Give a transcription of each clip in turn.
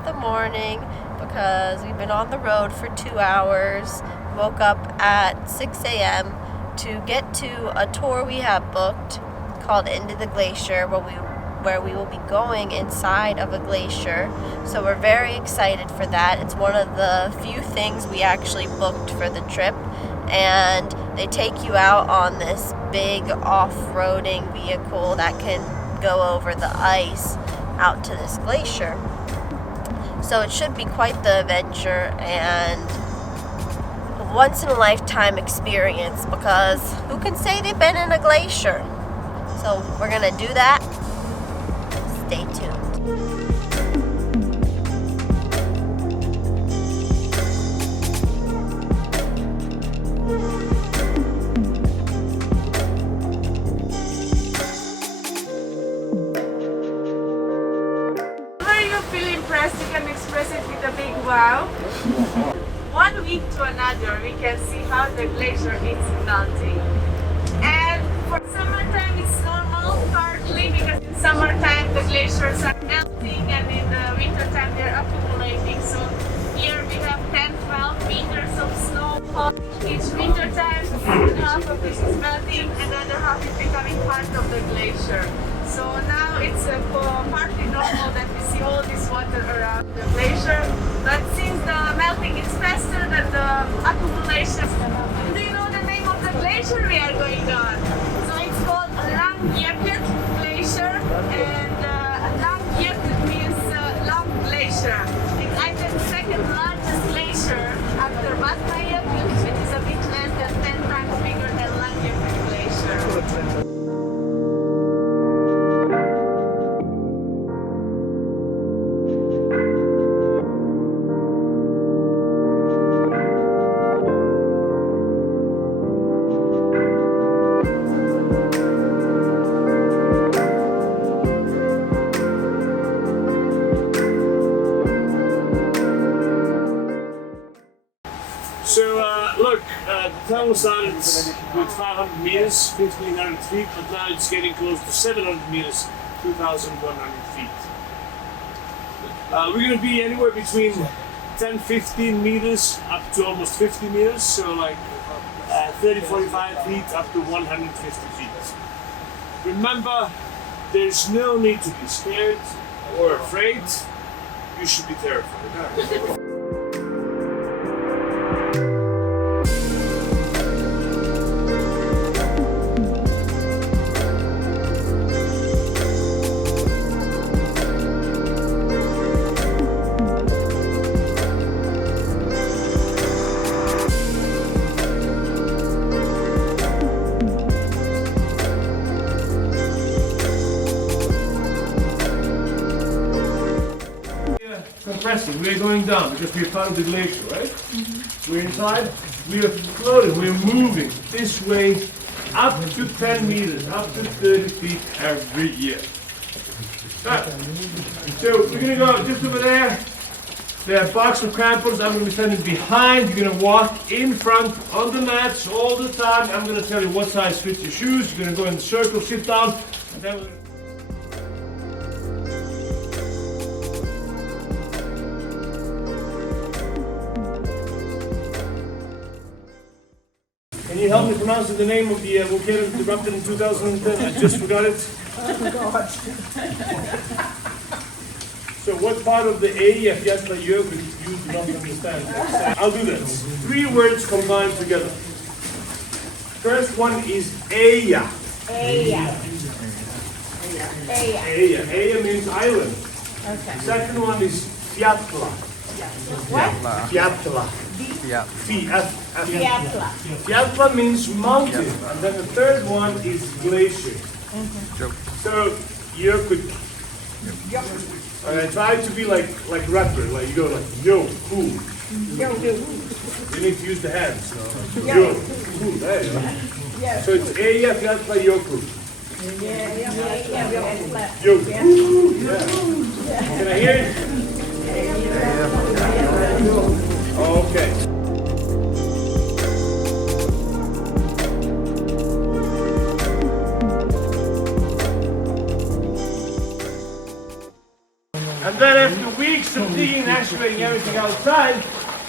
of the morning because we've been on the road for 2 hours. Woke up at 6 a.m. to get to a tour we have booked called Into the Glacier, where we will be going inside of a glacier. So we're very excited for that. It's one of the few things we actually booked for the trip, and they take you out on this big off-roading vehicle that can go over the ice out to this glacier. So it should be quite the adventure and a once-in-a-lifetime experience, because who can say they've been in a glacier? So we're gonna do that. Stay tuned. Whenever you feel impressed, you can express it with a big wow. 1 week to another, we can see how the glacier is melting. And for summertime, it's normal, partly because in summertime the glaciers are melting, and in the wintertime they're accumulating. So here we have 10-12 meters of snow falling each wintertime. Half of this is melting, and the other half is becoming part of the glacier. So now it's partly normal that we see all this water around the glacier, but since the melting is faster than the accumulation, do you know the name of the glacier we are going on? So it's called Langjokull glacier, and Langjokull means long glacier. It's Iceland's second largest glacier after Waterfall, which is a bit less than 10 times bigger than Langjokull glacier. So look, the tunnel started with 500 meters, 1,500 feet, but now it's getting close to 700 meters, 2,100 feet. We're going to be anywhere between 10-15 meters up to almost 50 meters, so like 30-45 feet up to 150 feet. Remember, there's no need to be scared or afraid. You should be terrified. Compressing, we're going down because we're part of the glacier, right? Mm-hmm. We're inside, we are floating, we're moving this way up to 10 meters, up to 30 feet every year. Right. So we're gonna go just over there. There are box of crampons. I'm gonna be standing behind. You're gonna walk in front on the mats all the time. I'm gonna tell you what size fits your shoes. You're gonna go in the circle, sit down, and then we're gonna... Can you help me pronounce the name of the volcano that erupted in 2010? I just forgot it. Oh God. So what part of the area Hruanfossar you do not understand? I'll do that. 3 words combined together. First one is Eyja. Eyja. Eyja. Eyja means island. Okay. Second one is Fjalla. What? Fjalla. Fjalla. Fjalla means mountain. And then the third one is glacier. So Jökull. Try to be like rapper, like you go like yo, cool. Yo. You need to use the hands. Yo, cool. There you go. Yeah. So it's Eyja, Fjalla, Jökull. Yeah. Yo, cool. Yeah. Can I hear it? Okay. And then after weeks of digging and excavating everything outside,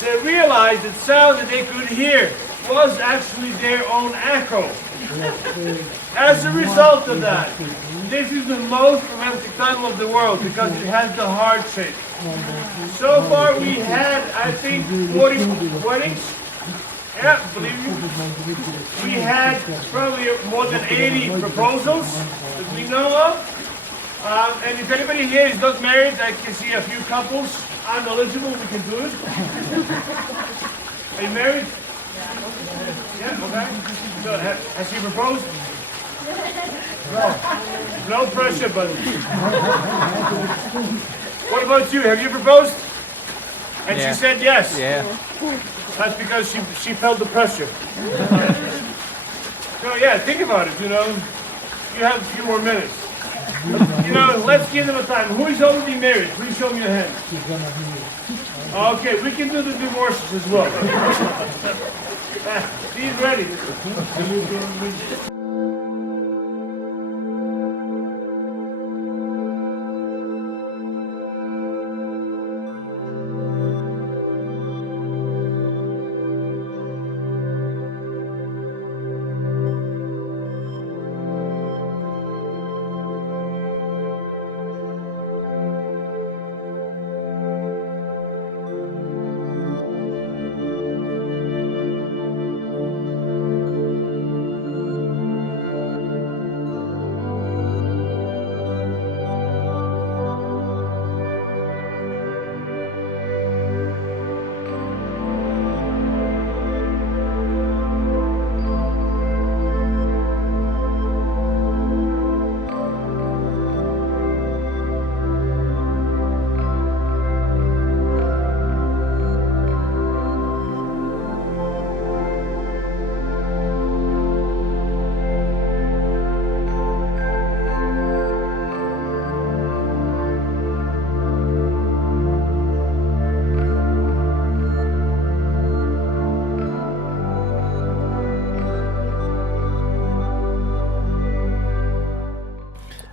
they realized that sound that they could hear was actually their own echo. As a result of that, this is the most romantic tunnel of the world because it has the heart shape. So far we had, I think, 40 weddings. Yeah, believe me. We had probably more than 80 proposals that we know of. And if anybody here is not married, I can see a few couples are knowledgeable, we can do it. Are you married? Yeah, okay. So, has she proposed? No pressure, buddy. What about you? Have you proposed? And she said yes. Yeah. That's because she felt the pressure. So yeah, think about it, you know. You have a few more minutes. You know, let's give them a time. Who is already married? Please show me your hand. Okay, we can do the divorces as well. He's ready.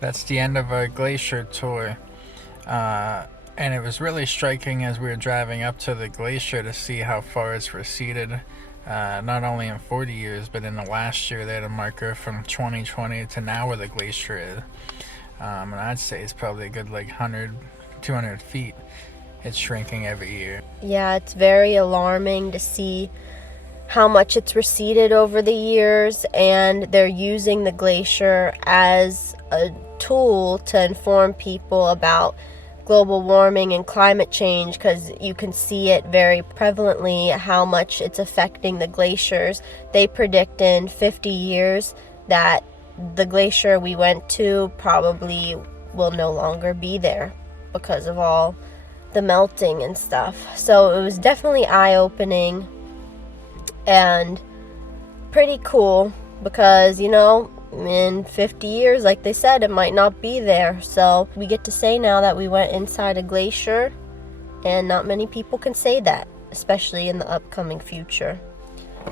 That's the end of our glacier tour. And it was really striking as we were driving up to the glacier to see how far it's receded. Not only in 40 years, but in the last year they had a marker from 2020 to now where the glacier is. And I'd say it's probably a good like 100, 200 feet. It's shrinking every year. Yeah, it's very alarming to see how much it's receded over the years, and they're using the glacier as a tool to inform people about global warming and climate change, because you can see it very prevalently how much it's affecting the glaciers. They predict in 50 years that the glacier we went to probably will no longer be there because of all the melting and stuff. So it was definitely eye-opening and pretty cool because, you know, in 50 years, like they said, it might not be there. So we get to say now that we went inside a glacier, and not many people can say that, especially in the upcoming future.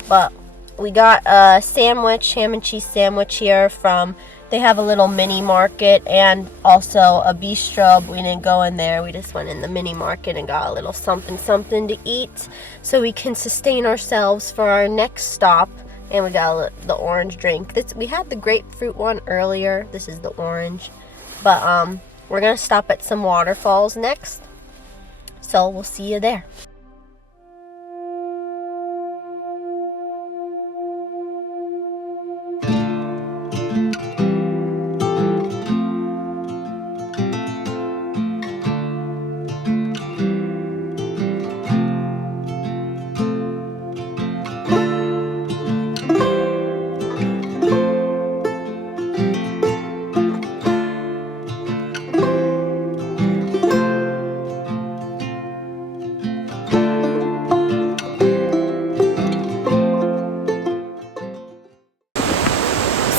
But we got a sandwich, ham and cheese sandwich here from, they have a little mini market and also a bistro. But we didn't go in there. We just went in the mini market and got a little something to eat so we can sustain ourselves for our next stop. And we got the orange drink. We had the grapefruit one earlier. This is the orange. But we're going to stop at some waterfalls next. So we'll see you there.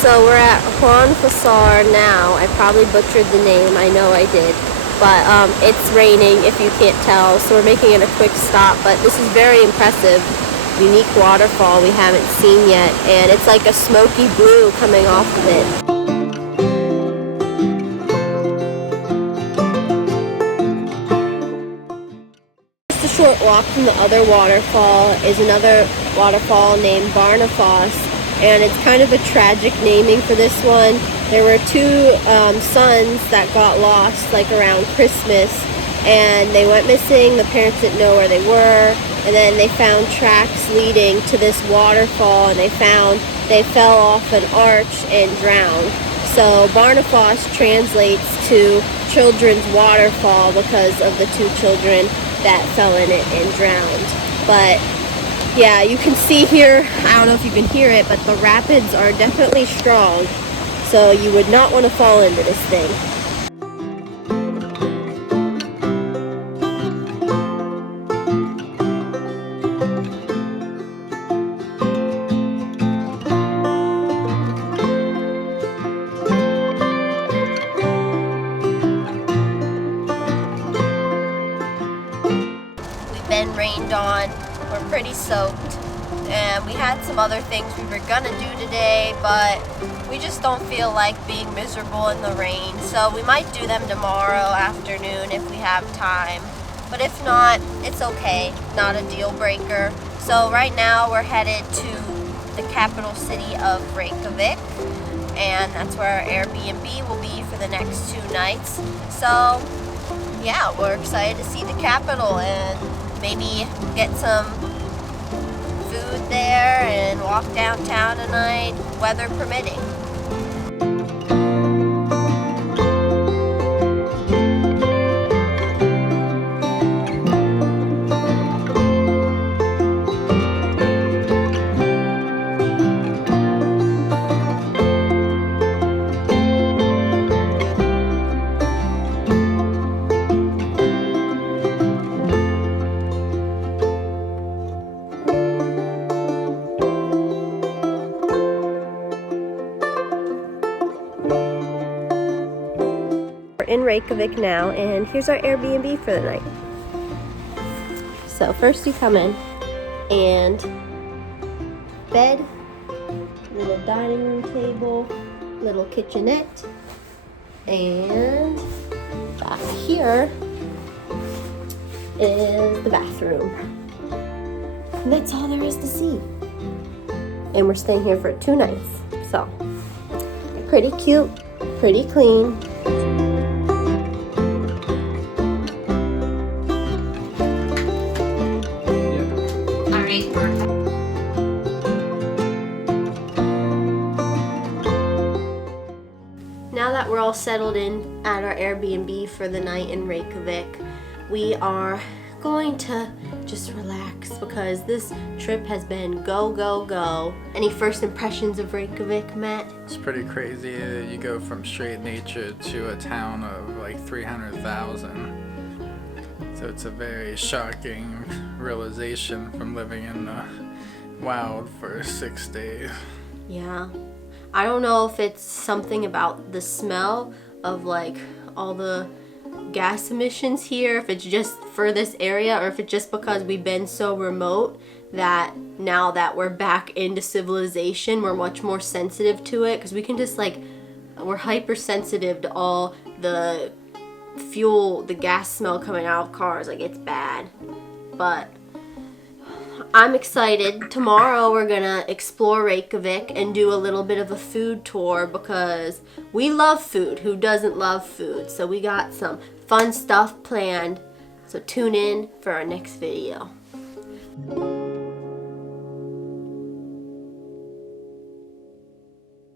So we're at Hruanfossar now. I probably butchered the name, I know I did. But it's raining if you can't tell, so we're making it a quick stop. But this is very impressive, unique waterfall we haven't seen yet. And it's like a smoky blue coming off of it. short walk from the other waterfall is another waterfall named Barnafoss, and it's kind of a tragic naming for this one. There were two sons that got lost like around Christmas, and they went missing. The parents didn't know where they were, and then they found tracks leading to this waterfall, and they fell off an arch and drowned. So Barnafoss translates to children's waterfall because of the two children that fell in it and drowned. But yeah, you can see here, I don't know if you can hear it, but the rapids are definitely strong. So you would not want to fall into this thing. Been rained on, we're pretty soaked, and we had some other things we were gonna do today, but we just don't feel like being miserable in the rain, so we might do them tomorrow afternoon if we have time, but if not, it's okay, not a deal breaker. So right now we're headed to the capital city of Reykjavik, and that's where our Airbnb will be for the next 2 nights. So yeah, we're excited to see the capital and maybe get some food there and walk downtown tonight, weather permitting. In Reykjavik now, and here's our Airbnb for the night. So first you come in, and bed, little dining room table, little kitchenette, and back here is the bathroom. And that's all there is to see. And we're staying here for 2 nights. So pretty cute, pretty clean. Now that we're all settled in at our Airbnb for the night in Reykjavik, we are going to just relax because this trip has been go, go, go. Any first impressions of Reykjavik, Matt? It's pretty crazy that you go from straight nature to a town of like 300,000. So it's a very shocking realization from living in the wild for 6 days. Yeah. I don't know if it's something about the smell of like all the gas emissions here, if it's just for this area, or if it's just because we've been so remote that now that we're back into civilization, we're much more sensitive to it, because we can just like, we're hypersensitive to all the fuel, the gas smell coming out of cars. Like, it's bad. But I'm excited. Tomorrow we're gonna explore Reykjavik and do a little bit of a food tour because we love food. Who doesn't love food? So we got some fun stuff planned. So tune in for our next video.